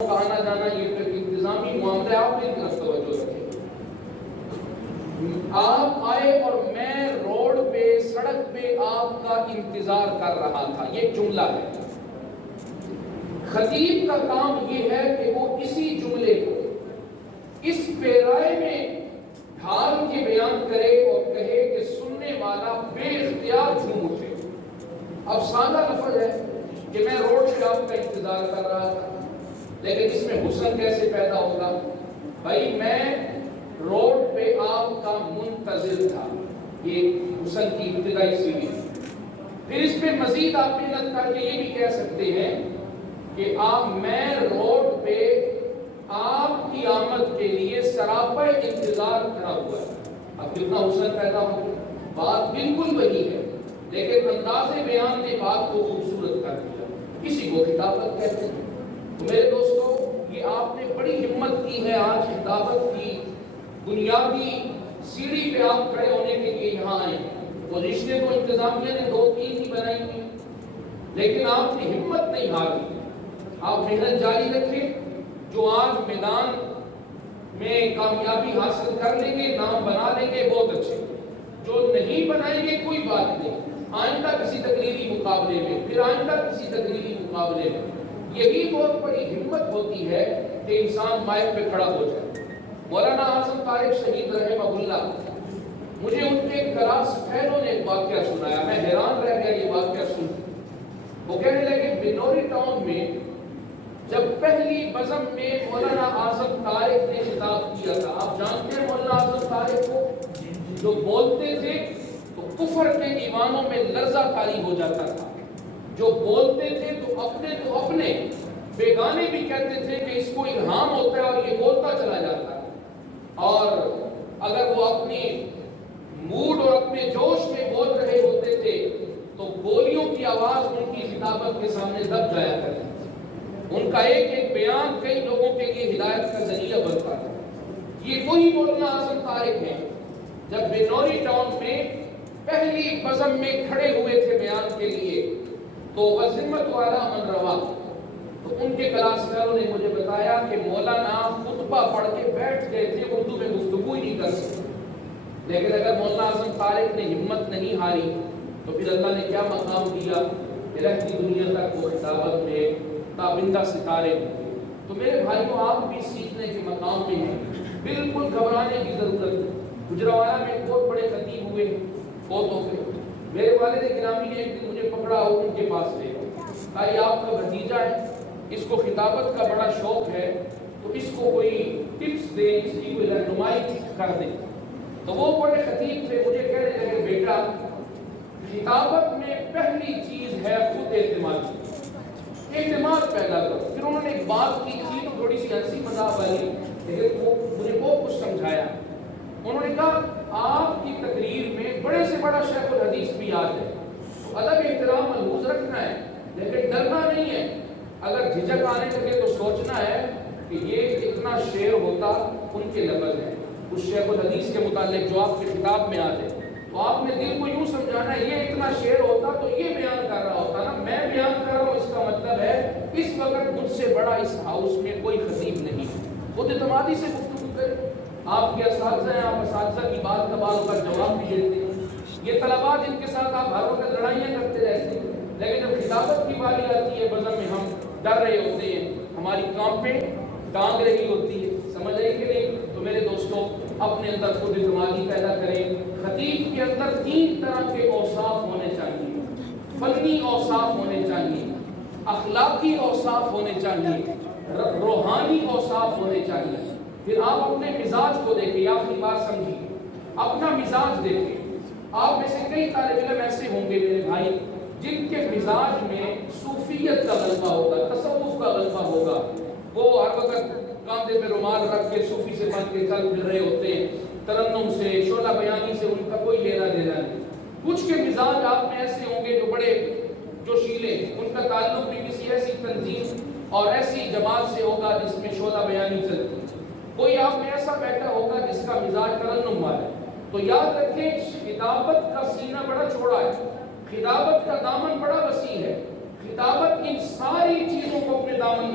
آنا جانا یہ انتظامی معاملے آپ کی طرف توجہ رکھیں. آپ آئے اور میں روڈ پہ سڑک پہ آپ کا انتظار کر رہا تھا، یہ جملہ ہے. خطیب کا کام یہ ہے کہ وہ اسی جملے کو اس پیرائے میں ڈھال کے بیان کرے اور کہے کہ سننے والا بے اختیار جھوم اٹھے. اب سادہ لفظ ہے کہ میں روڈ پہ آپ کا انتظار کر رہا تھا، لیکن اس میں حسن کیسے پیدا ہوگا؟ بھائی میں روڈ پہ آپ کا منتظر تھا، یہ حسن کی ابتدائی سیڑھی. پھر اس پہ مزید آپ محنت کر کے یہ بھی کہہ سکتے ہیں کہ میں روڈ پہ آپ کی آمد کے لیے سراپا انتظار کھڑا ہوا ہے. اب کتنا حسن پیدا ہو گیا. بات بالکل وہی ہے، لیکن انداز بیان نے بات کو خوبصورت کر دیا. کسی کو خطابت کہتے ہیں. تو میرے دوستو، یہ آپ نے بڑی ہمت کی ہے آج خطابت کی بنیادی سیڑھی پہ آپ کھڑے ہونے کے لیے یہاں آئے. پوزیشنیں تو انتظامیہ نے 2-3 ہی بنائی ہوئی، لیکن آپ نے ہمت نہیں ہاری. آپ محنت جاری رکھیں. جو آج میدان میں کامیابی حاصل کر لیں گے، نام بنا لیں گے، بہت اچھے. جو نہیں بنائیں گے کوئی بات نہیں، آئندہ کسی تقریری مقابلے میں، پھر آئندہ کسی تقریری مقابلے میں. یہی بہت بڑی ہمت ہوتی ہے کہ انسان مائک پہ کھڑا ہو جائے. مولانا اعظم طارق شہید رحمہ اللہ، مجھے ان کے کلاس فیلو نے ایک واقعہ سنایا. میں حیران رہ گیا یہ واقعہ سن. وہ کہنے لگے بنوری ٹاؤن میں جب پہلی بزم میں مولانا اعظم طارق نے خطاب کیا تھا. آپ جانتے ہیں مولانا اعظم طارق کو، جو بولتے تھے تو کفر کے ایوانوں میں لرزہ طاری ہو جاتا تھا. جو بولتے تھے تو اپنے بیگانے بھی کہتے تھے کہ اس کو الہام ہوتا ہے اور یہ بولتا چلا جاتا ہے. اور اگر وہ اپنی موڈ اور اپنے جوش میں بول رہے ہوتے تھے تو گولیوں کی آواز ان کی خطابت کے سامنے دب جایا کرتی تھی. ان کا ایک ایک بیان کئی لوگوں کے لیے ہدایت کا ذریعہ بنتا تھا. یہ وہی مولانا اعظم طارق ہیں جب بنوری ٹاؤن میں پہلی بزم میں کھڑے ہوئے تھے بیان کے لیے تو وزمت والا من روا. تو ان کے کلاس فیلو نے مجھے بتایا کہ مولانا خطبہ پڑھ کے بیٹھ گئے تھے، اردو میں گفتگو ہی نہیں کر سکتے. لیکن اگر مولانا اعظم طارق نے ہمت نہیں ہاری تو پھر اللہ نے کیا مقام دیا کہ رہتی دنیا تک وہ خطابت میں تابندہ ستارے ہوئے. تو میرے بھائیوں، آپ بھی سیکھنے کے مقام میں ہیں، بالکل گھبرانے کی ضرورت نہیں. گجرانوالہ میں ایک بہت بڑے خطیب ہوئے، بہت ہو گئے. میرے والد گرامی نے ایک دن مجھے پکڑا اور ان کے پاس لے کہا یہ آپ کا بھتیجا ہے، اس کو خطابت کا بڑا شوق ہے، تو اس کو کوئی ٹپس دیں، اس کی کوئی رہنمائی کر دیں. تو وہ بڑے خطیب تھے، مجھے کہنے لگے بیٹا خطابت میں پہلی چیز ہے خود اعتماد. اعتماد پیدا کرو. پھر انہوں نے ایک بات کی تھی تو تھوڑی سی ہنسی مذاق والی، لیکن مجھے بہت کچھ سمجھایا. انہوں نے کہا آپ کی تقریر میں بڑے سے بڑا شیخ الحدیث بھی آج ہے، تو ادب احترام ملحوظ رکھنا ہے، لیکن ڈرنا نہیں ہے. اگر جھجک آنے لگے تو سوچنا ہے کہ یہ اتنا شعر ہوتا ان کے لفظ ہے اس شیخ الحدیث کے متعلق جو آپ کے خطاب میں آ جائے، تو آپ نے دل کو یوں سمجھانا ہے یہ اتنا شعر ہوتا تو یہ بیان کر رہا ہوتا نا، میں بیان کر رہا ہوں. اس کا مطلب ہے اس وقت مجھ سے بڑا اس ہاؤس میں کوئی خطیب نہیں. خود اعتمادی سے گفتگو کریں. آپ کے اساتذہ ہیں، آپ اساتذہ کی بات کا بعض کا جواب بھی دیتے ہیں. یہ طلباء جن کے ساتھ آپ ہر وقت لڑائیاں کرتے رہتے ہیں، لیکن جب خطابت کی باری آتی ہے بزم میں ہم ڈر رہے ہوتے ہیں، ہماری کانپیں ٹانگ رہی ہوتی ہے. سمجھ رہے کہ نہیں؟ تو میرے دوستوں، اپنے اندر خود اعتمادی پیدا کریں. خطیب کے اندر 3 طرح کے اوصاف ہونے چاہیے. فنی اوصاف ہونے چاہیے، اخلاقی اوصاف ہونے چاہیے، روحانی اوصاف ہونے چاہیے. پھر آپ اپنے مزاج کو دیکھیں. آخری بات سمجھیے، اپنا مزاج دیکھیں. آپ میں سے کئی طالب علم ایسے ہوں گے میرے بھائی جن کے مزاج میں صوفیت کا غلبہ ہوگا، تصوف کا غلبہ ہوگا. وہ ہر وقت کاندھے پہ رومال رکھ کے صوفی سے بن کے چل پھر رہے ہوتے ہیں. ترنم سے، شعلہ بیانی سے ان کا کوئی لینا دینا نہیں. کچھ کے مزاج آپ میں ایسے ہوں گے جو بڑے جوشیلے، ان کا تعلق بھی کسی ایسی تنظیم اور ایسی جماعت سے ہوگا جس میں شعلہ بیانی چلتی. کوئی آپ میں ایسا بیٹھا ہوگا جس کا مزاج ترنم والا ہے. تو یاد رکھیں خطابت کا سینہ بڑا چوڑا ہے، خطابت کا دامن بڑا وسیع ہے. خطابت ان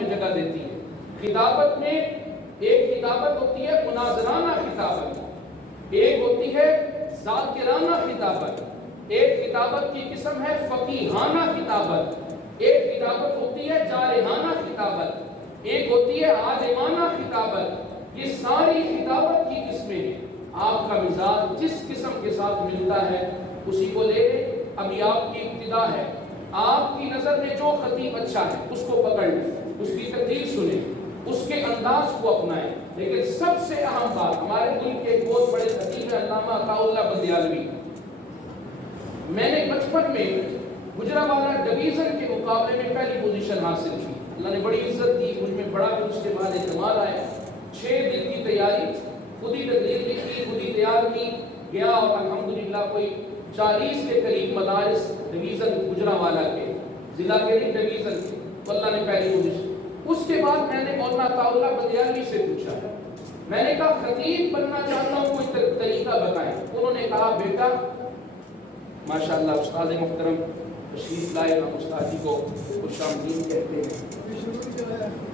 میں جگہ دیتی ہے۔ خطابت میں ایک خطابت ہوتی ہے مناظرانہ خطابت، ایک ہوتی ہے ذاکرانہ خطابت، ایک خطابت کی قسم ہے فقیہانہ خطابت، ایک خطابت ہوتی ہے جارحانہ خطابت، ایک ہوتی ہے عالمانہ خطابت۔ یہ ساری خطابت کی قسمیں ہیں۔ آپ کا مزاج جس قسم کے ساتھ ملتا ہے اسی کو لے لیں۔ ابھی آپ کی ابتدا ہے، آپ کی نظر میں جو خطیب اچھا ہے اس کو پکڑ لیں، اس کی تقریر سنیں، اس کے انداز کو اپنائیں۔ لیکن سب سے اہم بات، ہمارے ملک کے ایک بہت بڑے خطیب ہیں علامہ عطاء اللہ بندیالوی، میں نے بچپن میں گجرانوالہ ڈویژن کے مقابلے میں پہلی پوزیشن حاصل کی، اللہ نے بڑی عزت دی، مجھ میں بڑا بھی اس کے بعد اعتماد آیا۔ 6 دن کی تیاری، خود ہی تقریر لکھی، خود ہی تیار کی، گیا اور الحمدللہ کوئی 40 کے قریب مدارس ڈویژن گجرانوالہ کے، ضلع کے نہیں ڈویژن کے، تو اللہ نے پہلی پوزیشن۔ اس کے بعد میں نے مولانا عطاء اللہ بندیالوی سے پوچھا، میں نے کہا خطیب بننا چاہتا ہوں، کوئی طریقہ بتائیں۔ انہوں نے کہا بیٹا ماشاءاللہ استاد محترم تشریف لائے، ہم استاد جی کو خوش آمدید کہتے ہیں۔